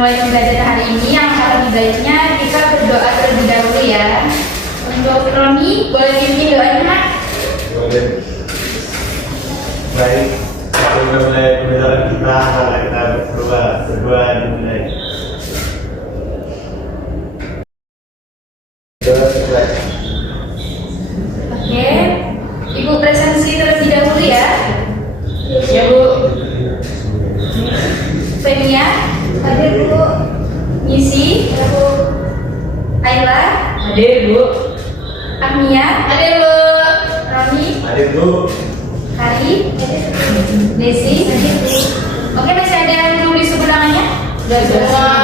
mulai pembelajaran hari ini, yang lebih baiknya kita berdoa terlebih dahulu ya. Untuk Roni, boleh pimpin doanya? Boleh. Baik, kita mulai pembelajaran kita berdoa dimulai. Oke, Ibu presensi terlebih dahulu ya. Ya Bu. Fenia, hadir Bu. Ngisi, ya Bu. Ayla, Hadir Bu. Agnia, hadir Bu. Roni, Hadir Bu. Hari, Desi, hadir Bu. Oke, masih ada yang nulis ulangannya? Sudah semua.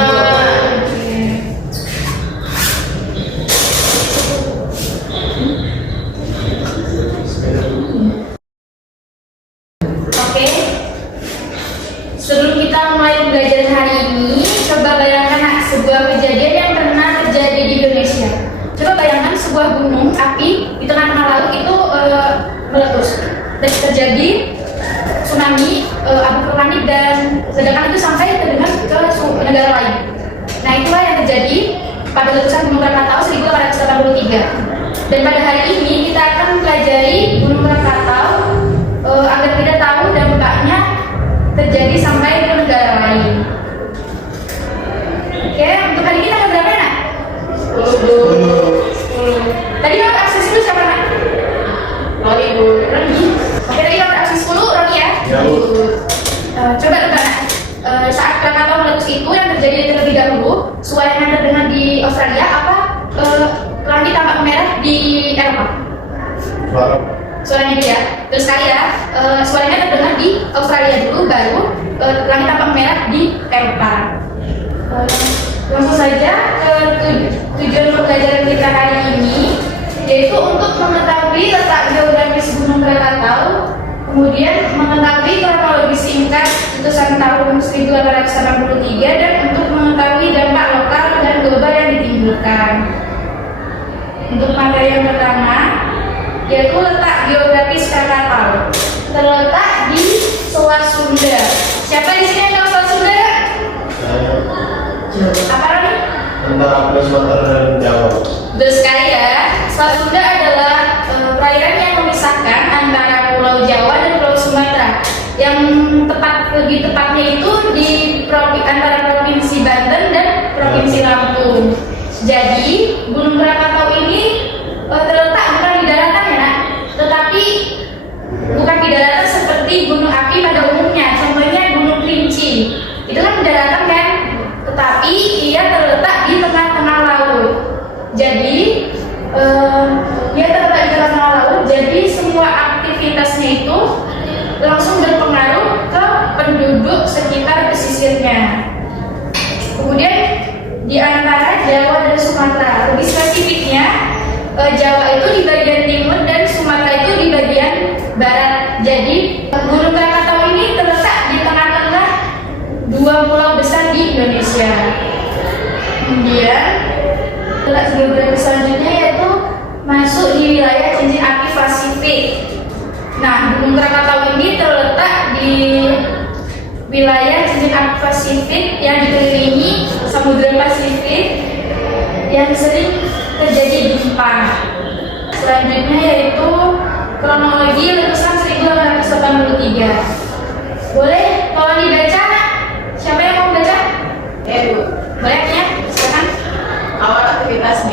Oke, sebelum kita mulai pembelajaran hari ini, coba bayangkan sebuah kejadian yang pernah terjadi di Indonesia. Coba bayangkan sebuah gunung api di tengah-tengah laut itu meletus dan terjadi tsunami, abu vulkanik, dan ledakan itu sampai terdengar ke negara lain. Nah, itulah yang terjadi pada letusan Gunung Krakatau 1883. Dan pada hari ini kita akan mempelajari Gunung Krakatau agar kita tahu dampaknya terjadi sampai ke negara lain. Oke, untuk hari ini tanggal berapa nak? 10. Tadi nomor akses itu siapa nak? Roni Bu. Roni. Oke, tadi nomor akses 10 Roni ya? Ya Bu. Coba tebak nak. Saat Krakatau meletus itu yang terjadi terlebih dahulu, suara yang terdengar di Australia apa langit tampak merah di Eropa? Suaranya dia. Terus sekali ya, suaranya terdengar di Australia dulu, baru langit tampak merah di Eropa. Langsung saja ke tujuan pembelajaran kita hari ini, yaitu untuk mengetahui letak geografis Gunung Krakatau, kemudian mengetahui kronologi singkat letusan tahun 1883, dan untuk mengetahui dampak lokal dan global yang ditimbulkan. Untuk materi yang pertama, yaitu letak geografis Krakatau. Terletak di Selat Sunda. Siapa di sini yang tahu Selat Sunda? Apa lagi? Antara Pulau Sumatera dan Jawa. Betul sekali ya. Selat Sunda adalah perairan yang memisahkan antara Pulau Jawa dan Pulau Sumatera. Yang lebih tepatnya itu di antara Provinsi Banten dan Provinsi Lampung. Jadi Gunung Krakatau ini terletak bukan di daratan ya nak, tetapi bukan di daratan seperti gunung api pada umumnya. Contohnya Gunung Kerinci, itu kan di daratan kan, tetapi ia terletak di tengah-tengah laut. Jadi dia terletak di tengah-tengah laut. Jadi semua aktivitasnya itu langsung berpengaruh ke penduduk sekitar pesisirnya. Kemudian di antara Jawa dan Sumatera, lebih spesifiknya Jawa itu di bagian timur dan Sumatera itu di bagian barat. Jadi Gunung Krakatau ini terletak di tengah-tengah dua pulau besar di Indonesia. Kemudian letak geografis selanjutnya yaitu masuk di wilayah cincin api Pasifik. Nah, Gunung Krakatau ini terletak di wilayah cincin api Pasifik yang dikelilingi Samudra Pasifik yang sering terjadi gempa. Selanjutnya yaitu kronologi letusan 1883. Boleh tolong dibaca? Siapa yang mau baca? Bu. Boleh ya? Silakan. Awal aktivitas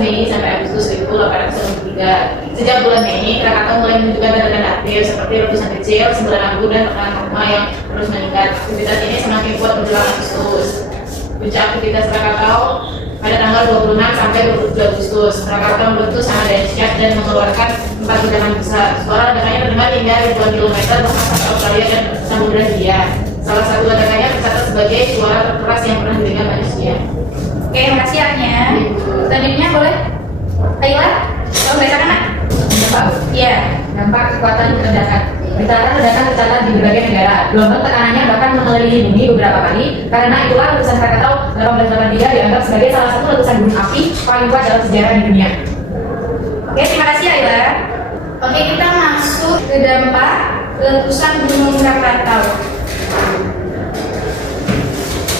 Mei sampai Agustus 1883. Sejak bulan Mei, Krakatau mulai menunjukkan tanda-tanda aktif seperti letusan kecil, semburan abu, dan tekanan magma yang terus meningkat. Aktivitas ini semakin kuat menjelang Agustus. Puncak aktivitas Krakatau pada tanggal 26 sampai 27 Agustus. Krakatau meletus sangat dahsyat dan mengeluarkan 4 ledakan besar. Suara ledakannya terdengar hingga ribuan kilometer bahkan sampai Australia dan Samudra Hindia. Salah satu ledakannya tercatat sebagai suara terkeras yang pernah didengar manusia. Oke, makasih Aknya. Selanjutnya boleh? Ayla, kamu bacakan nak? Dampak. Iya. Dampak kekuatan ledakan. Getaran ledakan tercatat di berbagai negara. Gelombang tekanannya bahkan mengelilingi bumi beberapa kali. Karena itulah letusan Krakatau 1883 dianggap sebagai salah satu letusan gunung api paling kuat dalam sejarah di dunia. Oke, terima kasih Ayla. Oke, kita masuk ke dampak letusan Gunung Krakatau.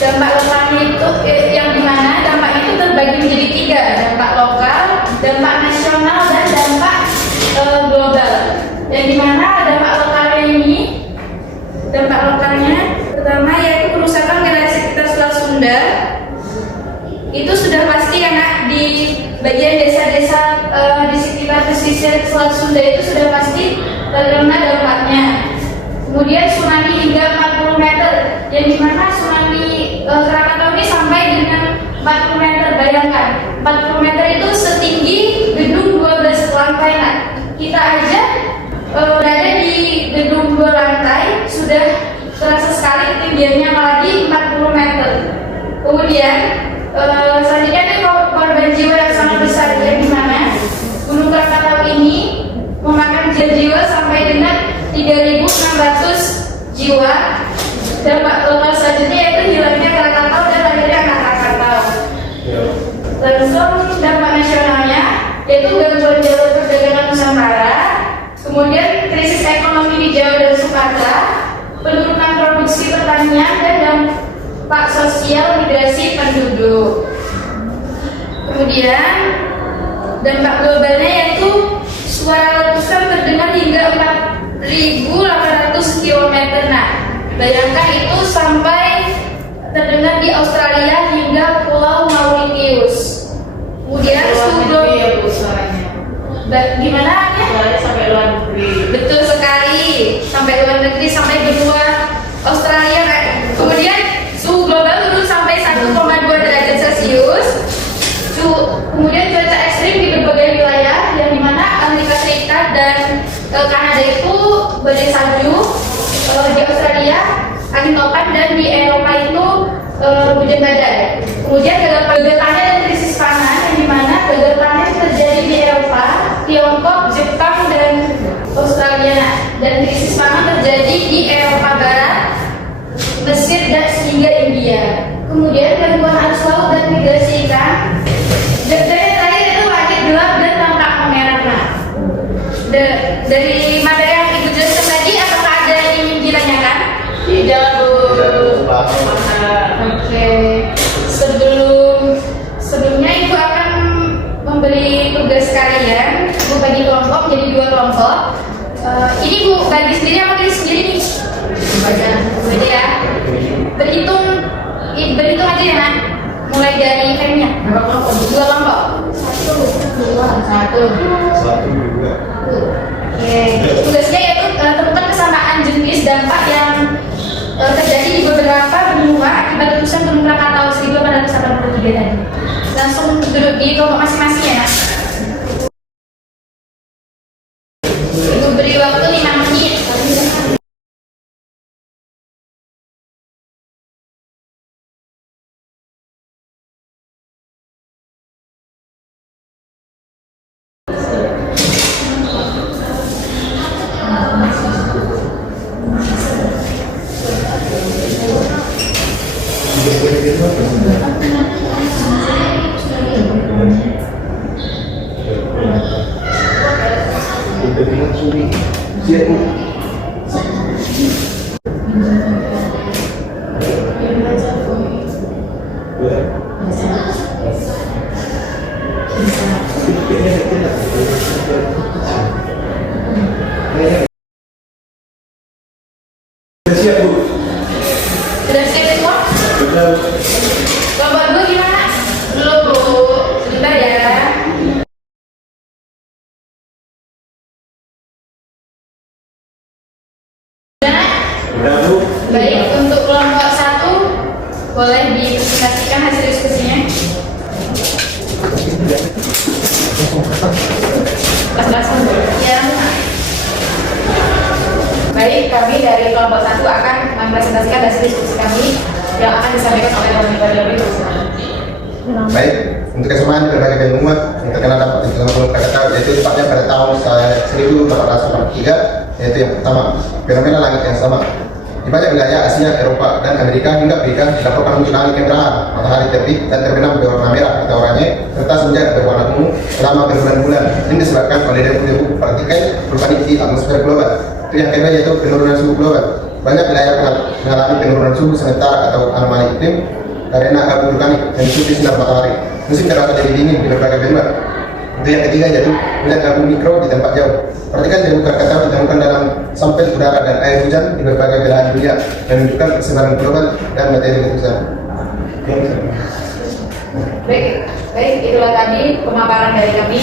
Dampak lokalnya itu yang dimana dampak itu terbagi menjadi tiga, dampak lokal, dampak nasional, dan dampak global. Yang dimana dampak lokalnya ini, dampak lokalnya pertama yaitu kerusakan wilayah sekitar Selat Sunda. Itu sudah pasti karena di bagian desa-desa di sekitar pesisir Selat Sunda itu sudah pasti terkena dampaknya. Kemudian tsunami hingga 40 meter, yang dimana tsunami Krakatau ini sampai dengan 40 meter. Bayangkan, 40 meter itu setinggi gedung 12 lantai. Nah, kita aja berada di gedung 2 lantai sudah terasa sekali ketinggiannya, apalagi 40 meter. Kemudian selanjutnya ada korban jiwa yang sangat besar, yang dimana Gunung Krakatau ini memakan jiwa sampai dengan 3.600 jiwa. Dampak lokal selanjutnya yaitu hilangnya Krakatau dan lahirnya anak Krakatau. Langsung dampak nasionalnya yaitu gangguan jalur perdagangan Nusantara, kemudian krisis ekonomi di Jawa dan Sumatera, penurunan produksi pertanian, dan dampak sosial migrasi penduduk. Kemudian dampak globalnya yaitu suara letusan terdengar hingga 4.800 km. Nah, bayangkan itu sampai terdengar di Australia hingga Pulau Mauritius. Kemudian suhu global, gimana ya? Suaranya sampai luar negeri. Betul sekali, sampai luar negeri, sampai benua Australia. Kemudian suhu global turun sampai 1,2 derajat Celcius. Kemudian cuaca ekstrim di berbagai wilayah, yang dimana Amerika Serikat dan Kanada itu badai salju, di Australia angin topan, dan di Eropa itu hujan badai. Kemudian gagal panen dan krisis pangan, yang dimana gagal panen terjadi di Eropa, Tiongkok, Jepang, dan Australia, dan krisis pangan terjadi di Eropa Barat, Mesir, dan hingga India. Kemudian gangguan arus laut dan migrasi ikan. Dan terakhir itu langit gelap dan tampak memerah. Nah, dari materi yang Ibu jelaskan tadi, apakah ada yang ingin ditanyakan? Tidak, Bu. Oke. Sebelumnya Ibu akan memberi tugas kalian. Ibu bagi kelompok jadi 2 kelompok. Ini Bu bagi sendiri apa bagi sendiri nih? Baca ya. Berhitung aja ya, Nak. Mulai dari frame-nya. 2 kelompok. 1, 2, 1. 1, 2. Oke. Tugasnya yaitu temukan kesamaan jenis dampak yang terjadi di beberapa benua akibat letusan Gunung Krakatau 1883 tadi. Langsung duduk di kelompok masing-masing ya, Nak. Ibu beri waktu 5 menit. Siap, Bu. Sudah siap semua? Betul. Kelompok 2 gimana? Belum, Bu. Sebentar ya. Udah, Bu. Baik, untuk kelompok 1 boleh dipresentasikan hasil diskusinya. Ya. Baik, kami dari kelompok 1 akan mempresentasikan hasil diskusi kami yang akan disampaikan oleh Bapak Baik, untuk kesamaan berbagai benua yang terkena dampak di dalam Gunung Krakatau, yaitu tepatnya pada tahun 1883, yaitu yang pertama, fenomena langit yang sama. Di banyak wilayah Asia, Eropa, dan Amerika hingga Afrika dilaporkan muncul langit kemerahan, matahari terbit dan terbenam berwarna merah atau oranye, serta senja berwarna ungu selama berbulan-bulan. Ini disebabkan oleh debu-debu partikel vulkanik di atmosfer global. Itu yang kedua yaitu penurunan suhu global. Banyak wilayah mengalami penurunan suhu sementara atau anomali iklim karena abu vulkanik yang disupi sinar matahari. Musim terasa jadi dingin di berbagai benua. Untuk yang ketiga yaitu melihat abu mikro di tempat jauh. Partikel debu Krakatau ditemukan dalam sampel udara dan air hujan di berbagai belahan dunia yang menunjukkan kesebaran global dan materi letusan. Baik, itulah tadi pemaparan dari kami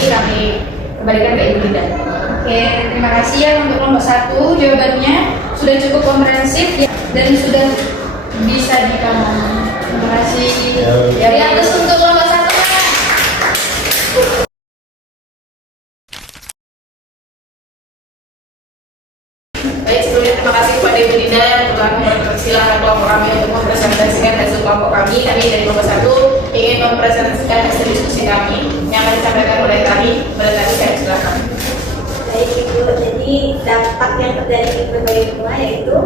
kembalikan ke Ibu Linda. Oke, terima kasih ya untuk kelompok 1. Jawabannya sudah cukup komprehensif ya, dan sudah bisa dipahami. Terima kasih. Ya. Ya, terus untuk kelompok 1 kan? Baik, sebelumnya terima kasih kepada Ibu Linda yang telah mempersilahkan kelompok kami untuk mempresentasikan hasil kelompok kami. Kami dari kelompok 1 ingin mempresentasikan hasil diskusi kami yang akan disampaikan oleh kami. Boleh tadi saya silakan. Baik Ibu, jadi dampak yang terjadi di berbagai benua yaitu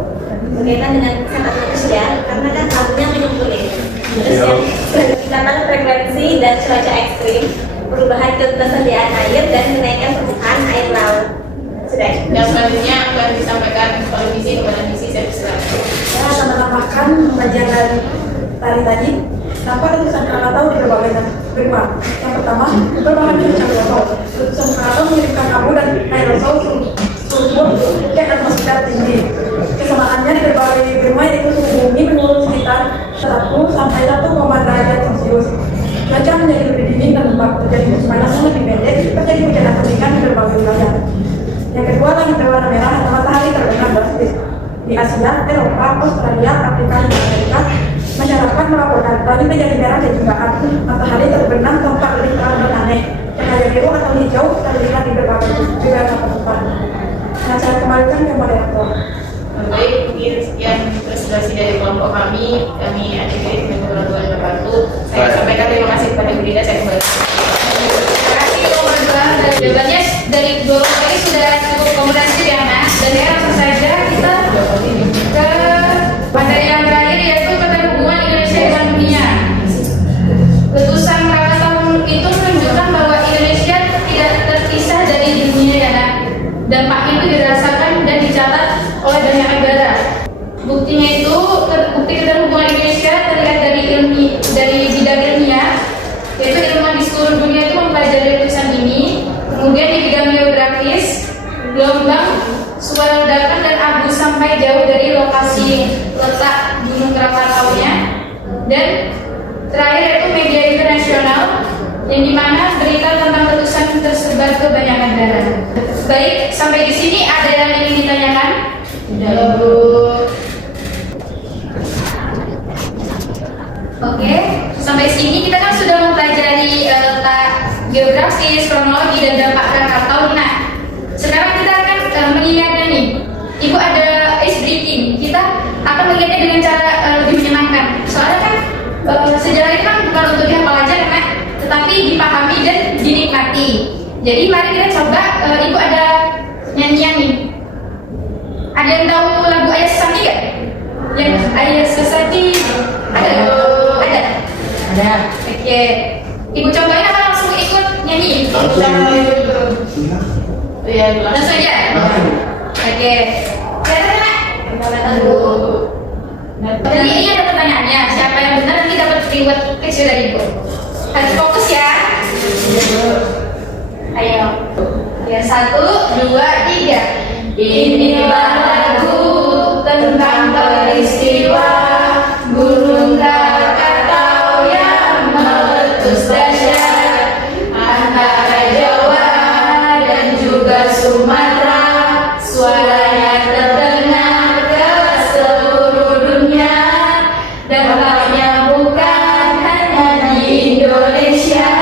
berkaitan dengan sangat bagus ya, karena kan abunya menyembulih. Terus yang peningkatan frekuensi dan cuaca ekstrim, perubahan ketersediaan air dan kenaikan permukaan air laut. Sudah. Yang selanjutnya akan disampaikan oleh misi kepada misi, saya silakan. Ya, menambahkan pembelajaran tadi dampak letusan Krakatau di berbagai benua. Yang pertama, perubahan cuaca global. Letusan Krakatau mengirimkan abu dan aerosol sulfur ke atmosfer tinggi. Kesamaannya di berbagai benua yaitu suhu bumi menurun sekitar 1 sampai 1,0 derajat Celcius. Cuaca menjadi lebih dingin dan lembab, terjadi musim panas yang lebih pendek, terjadi hujan atau ringan di berbagai wilayah. Yang kedua, langit berwarna merah atau matahari terbenam drastis. Di Asia, Eropa, Australia, Afrika, dan Amerika, masyarakat melaporkan langit menjadi merah dan juga abu matahari terbenam tampak lebih terang dan aneh. Cahaya biru atau hijau terlihat di berbagai tempat. Nah, saya kembalikan ke moderator. Baik, mungkin sekian presentasi dari kelompok kami akhiri dengan kurang lebih membantu. Saya sampaikan terima kasih kepada Ibu Linda, saya kembali. Terima kasih kelompok 2. Dan jawabannya dari dua kelompok ini sudah cukup komprehensif ya, Mas. Dan ya, langsung saja kita ke materi yang terakhir yaitu keterhubungan Indonesia dengan dunia. Letusan Krakatau itu menunjukkan bahwa Indonesia tidak terpisah dari dunia ya, Nak. Dampak itu dirasakan dan dicatat oleh banyak negara. Buktinya itu bukti keterhubungan Indonesia terlihat dari bidang ilmiah, yaitu ilmuwan di seluruh dunia itu mempelajari letusan ini. Kemudian di bidang geografis, gelombang, suara ledakan dan abu sampai jauh dari lokasi letak Gunung Krakataunya. Dan terakhir yaitu media internasional, yang dimana berita tentang letusan tersebar ke banyak negara. Baik, sampai di sini ada yang ingin ditanyakan? Lalu, oke, sampai sini kita kan sudah mempelajari letak geografis, kronologi dan dampak Krakatau. Nah, sekarang kita akan mengingatnya nih. Ibu ada ice breaking. Kita akan melihatnya dengan cara lebih menyenangkan. Soalnya kan sejarah itu kan bukan untuk dihafal aja, Mak, tetapi dipahami dan dinikmati. Jadi mari kita coba. Ibu ada nyanyian nih. Ada yang tahu lagu Ayah Sesati gak? Yang Ayah Sesati ada? Ada. Oke. Ibu cobain apa langsung ikut nyanyi? Iya, Langsung aja. Oke. Kelihatan Mak? Jadi ini ada pertanyaannya. Siapa yang benar nanti dapat reward kecil dari Ibu. Harus fokus ya. Ayo. Ya, 1, 2, 3. Inilah lagu tentang peristiwa Gunung Krakatau yang meletus dahsyat antara Jawa dan juga Sumatera. Suaranya terdengar ke seluruh dunia. Dampaknya bukan hanya di Indonesia.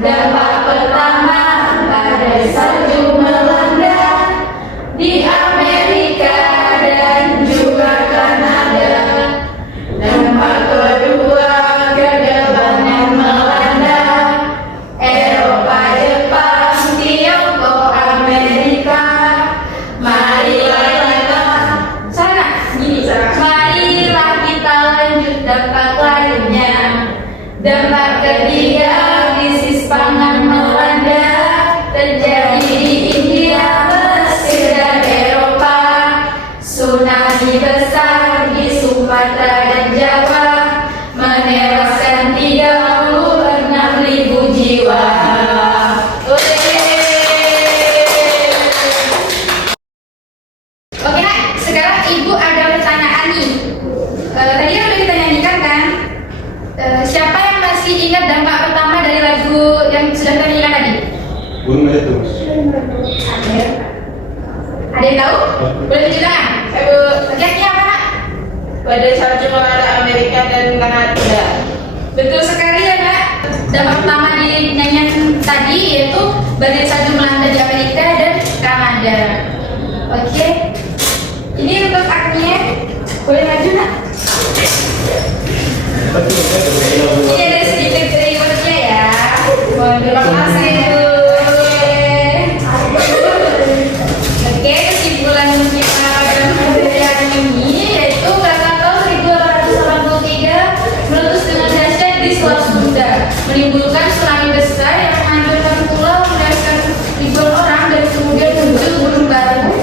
Dampak pertama pada salju melanda di Amerika. kami besar di Sumatera dan Jawa, menewaskan 36.000 jiwa. Oke Nak, sekarang Ibu ada pertanyaan nih. Tadi kan udah kita nyanyikan kan? Siapa yang masih ingat dampak pertama dari lagu yang sudah kita nyanyikan tadi? Gunung meletus. Ada yang tahu? Boleh tunjukkan? Ibu, pakai apa Nak? Badai salju melanda Amerika dan Kanada. Betul sekali ya Nak. Dampak pertama di nyanyian tadi yaitu badai salju melanda di Amerika dan Kanada. Oke. Ini untuk aknya. Boleh maju Nak? Ini ada sedikit rewardnya ya. Terima kasih Bu. Oke, kesimpulan kita pada pembelajaran ini yaitu Krakatau 1883 meletus dengan dahsyat di Selat Sunda, menimbulkan tsunami besar yang menghancurkan pulau, menewaskan ribuan orang dan kemudian muncul gunung baru,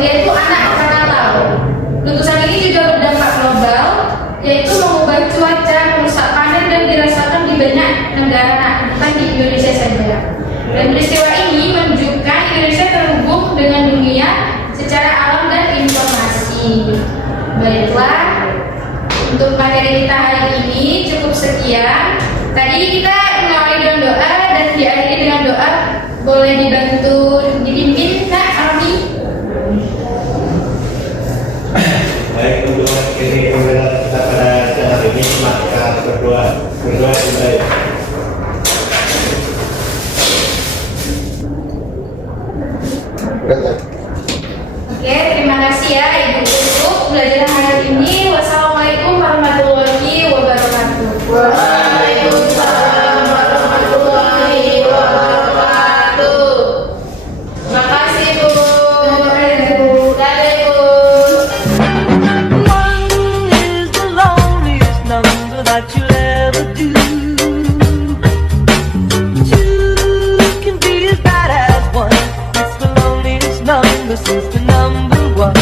yaitu anak Krakatau. Letusan ini juga berdampak global, yaitu mengubah cuaca, merusak panen dan dirasakan di banyak negara, bukan di Indonesia saja. Dan peristiwa ini menunjukkan Indonesia terhubung dengan dunia secara alam dan informasi. Baiklah, untuk materi kita hari ini cukup sekian. Tadi kita mengawali dengan doa dan diakhiri dengan doa. Boleh dibantu dipimpin Kak Armi? Baik, untuk ini pembelajaran kita pada siang hari ini, maka berdoa dimulai. Oke, terima kasih ya Ibu untuk pelajaran hari ini. Wassalamualaikum warahmatullahi wabarakatuh. Waalaikumsalam warahmatullahi wabarakatuh. Terima kasih Bu. Dadah Bu. One is the loneliest number that you'll ever do. Two can be as bad as one. It's the loneliest number since the number one.